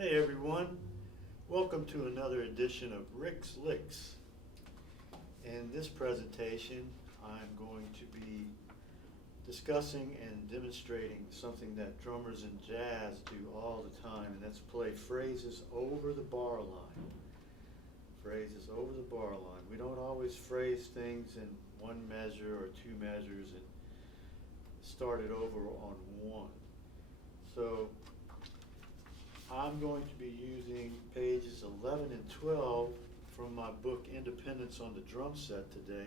Hey everyone, welcome to another edition of Rick's Licks. In this presentation, I'm going to be discussing and demonstrating something that drummers in jazz do all the time, and that's play phrases over the bar line. Phrases over the bar line. We don't always phrase things in one measure or two measures and start it over on one. So I'm going to be using pages 11 and 12 from my book Independence on the Drum Set today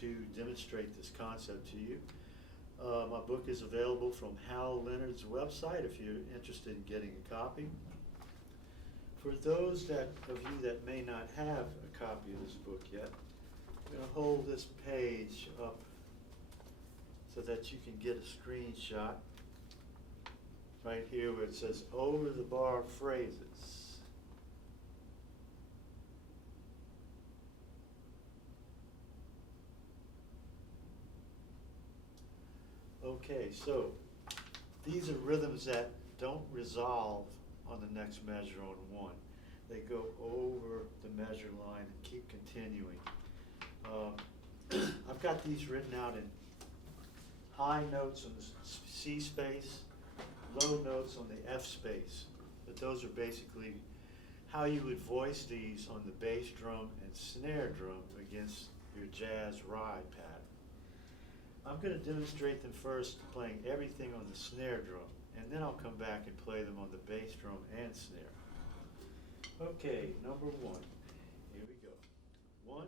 to demonstrate this concept to you. My book is available from Hal Leonard's website if you're interested in getting a copy. For those of you that may not have a copy of this book yet, I'm going to hold this page up so that you can get a screenshot right here where it says over the bar phrases. Okay, so these are rhythms that don't resolve on the next measure on one. They go over the measure line and keep continuing. I've got these written out in high notes on the C space, low notes on the F space, but those are basically how you would voice these on the bass drum and snare drum against your jazz ride pattern. I'm going to demonstrate them first playing everything on the snare drum, and then I'll come back and play them on the bass drum and snare. Okay, number one. Here we go. 1,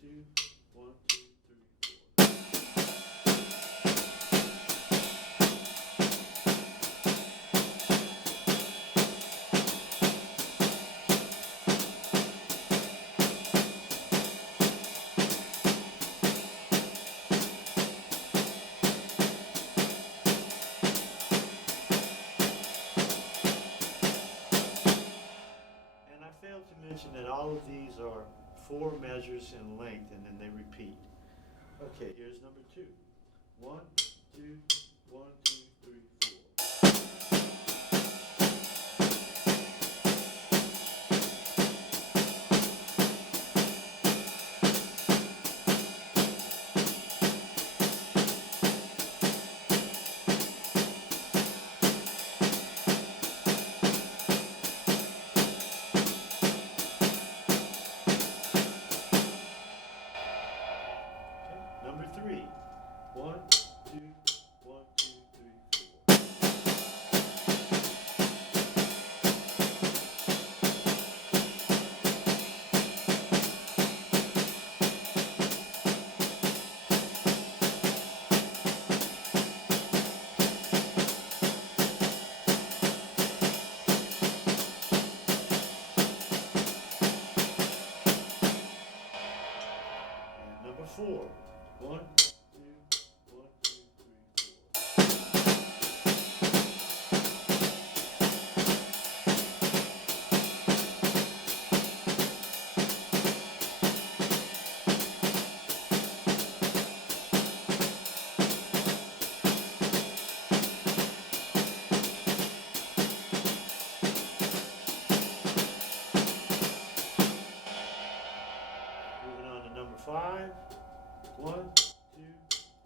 2, 1, 2, 3, 4. That all of these are 4 measures in length and then they repeat. Okay, here's number 2. 1, 2, 1, 2, 3, 4. Number 3. 1, 2, 1, 2, 3, 4. And number 4. 1, 2, 1, 2, 3, 4. Moving on to number 5. 1, 2,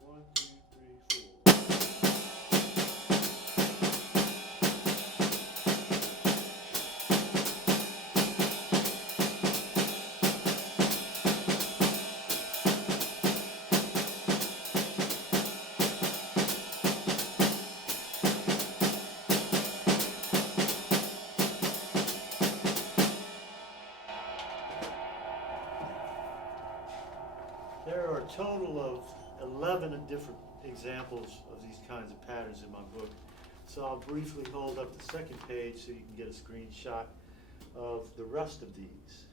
1, 2, 3, 4. There are a total of 11 different examples of these kinds of patterns in my book. So I'll briefly hold up the second page so you can get a screenshot of the rest of these.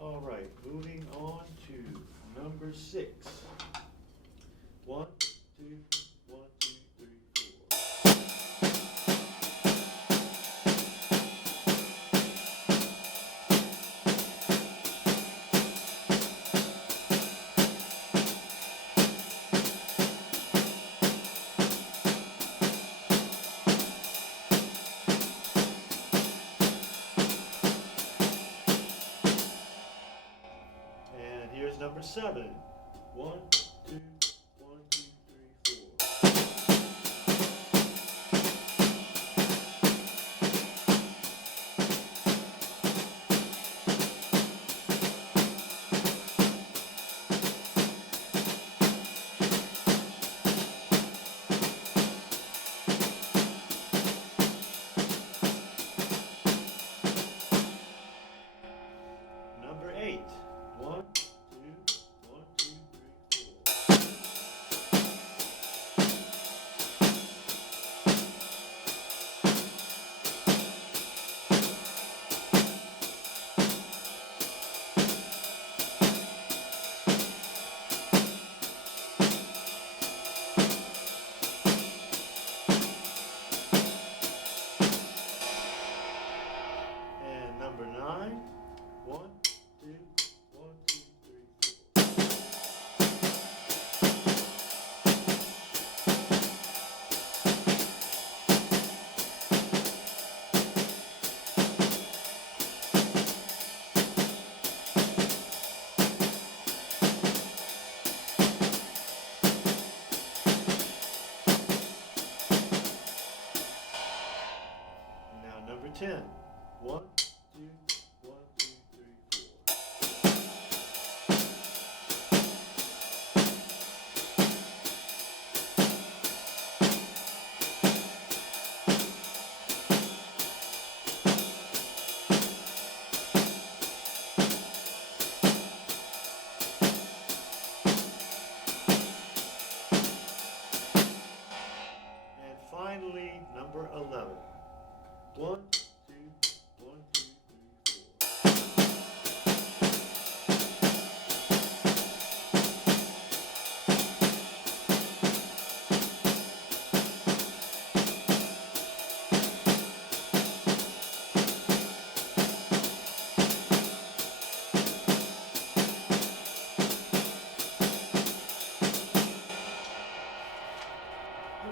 All right, moving on to number 6. 1, 2, 1, 2, 3, 4. number 7. 1, 2, 1, 2, 3, 4. Number 8. 1, 2, 1, 2, 3, 4. And number 9. 1, 2, 1, 2, 3, 4. Now number 10. 1, 2, 1, 2, 3, 4. And finally, number 11. 1, 2, 1, 2, 3, 4.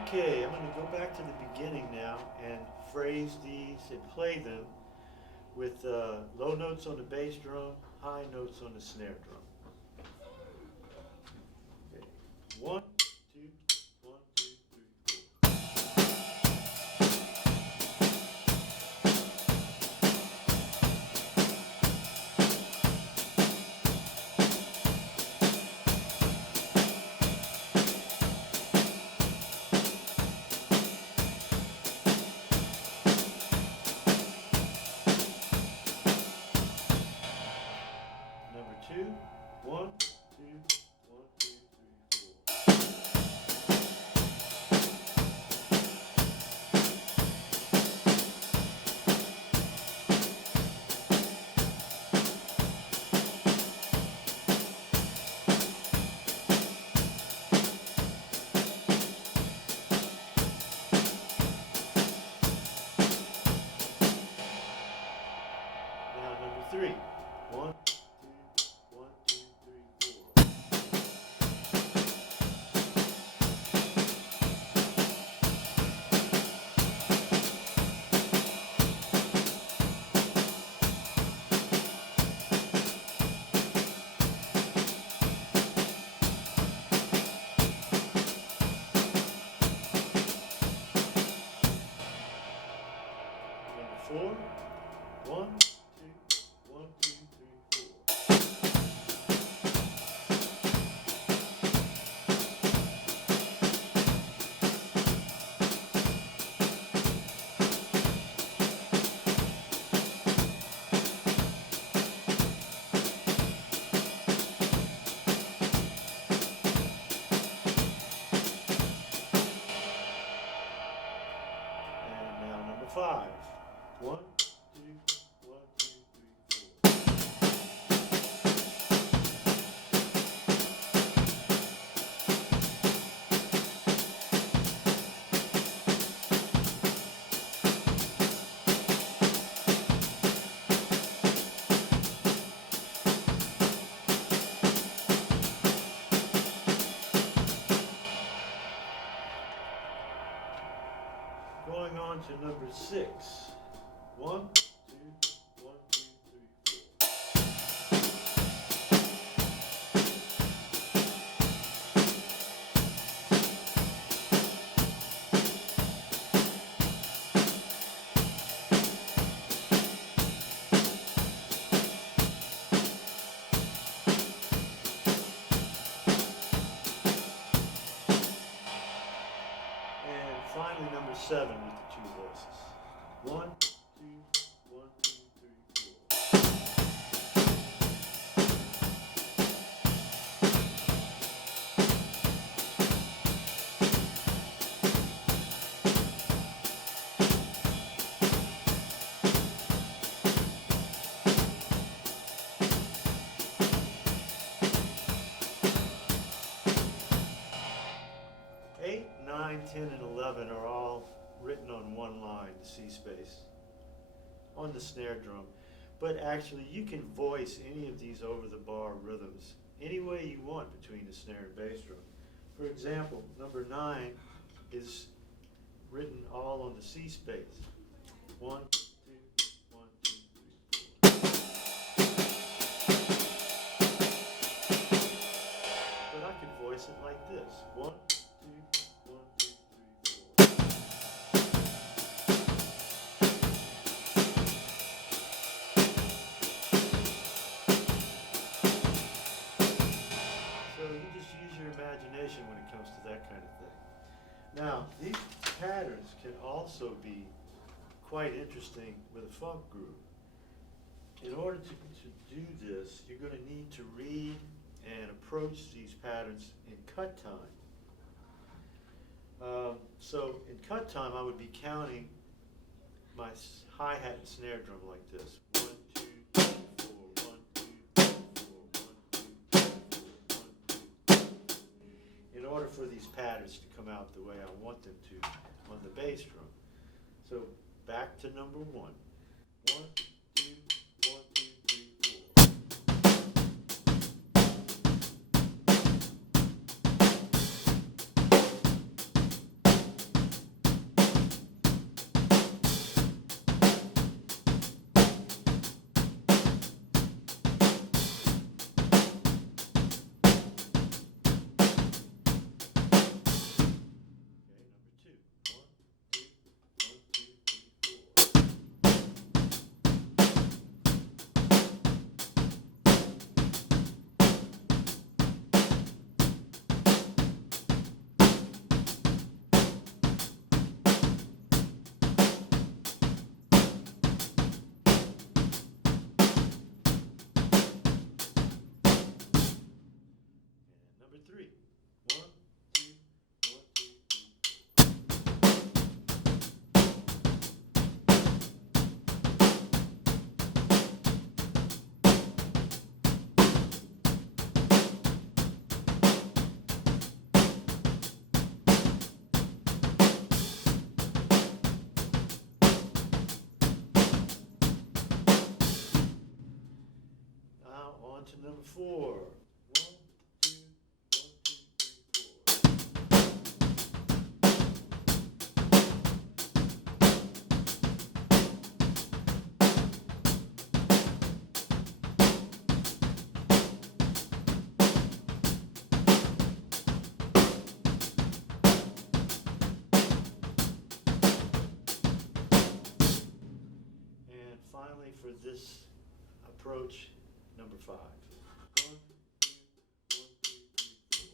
Okay, I'm going to go back to the beginning now and phrase these and play them with low notes on the bass drum, high notes on the snare drum. Okay. 1, 2, 1, 2, 3, 4. Number 2, 1, 2, 1, 2, 3, 4. Now number 3, 1, 2, 1, 2, 3, 4. Number 4, 1, 2, 1, 2, 3, 4. And now number 5, 1, 2, 1, 2, 3, 4. Going on to number 6. 1, 2, 1, 2, 3, 4. 7 with the 2 voices. 1, 2, 1, 2, 3, 8, 9, 10, and 11 are all written on one line, the C space, on the snare drum. But actually, you can voice any of these over-the-bar rhythms any way you want between the snare and bass drum. For example, number 9 is written all on the C space. 1, 2, 1, 2, 3, 4. But I could voice it like this. 1, 2, 1, 2, 3, 4. So you just use your imagination when it comes to that kind of thing. Now, these patterns can also be quite interesting with a funk groove. In order to do this, you're going to need to read and approach these patterns in cut time. So in cut time, I would be counting my hi-hat and snare drum like this. 1, 2, 3, 4, 1, 2, 3, 4, 1, 2, 3, 4, 1, 2. In order for these patterns to come out the way I want them to on the bass drum. So back to number 1. 1, 2, 1, 2, 3, 4. Number 3. 1, 2, 1, 2, 3, 4. Now on to number 4. 1, 2, 1, 2, 3, 4. And finally, for this approach, number 5. 1, 2, 1, 2, 3, 4.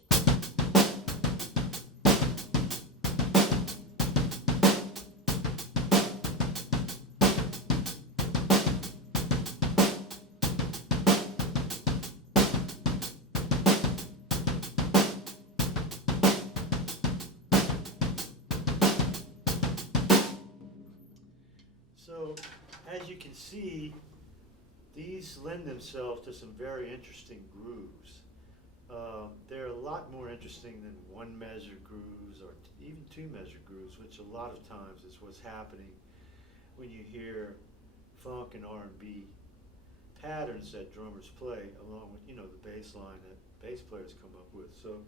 So, as you can see, these lend themselves to some very interesting grooves. They're a lot more interesting than one-measure grooves or even two-measure grooves, which a lot of times is what's happening when you hear funk and R&B patterns that drummers play along with, the bass line that bass players come up with. So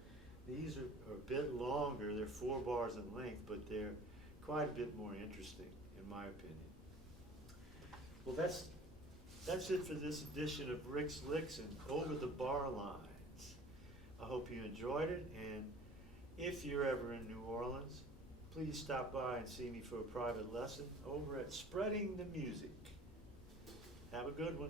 these are a bit longer. They're 4 bars in length, but they're quite a bit more interesting, in my opinion. Well, that's it for this edition of Rick's Licks and Over the Bar Lines. I hope you enjoyed it, and if you're ever in New Orleans, please stop by and see me for a private lesson over at Spreading the Music. Have a good one.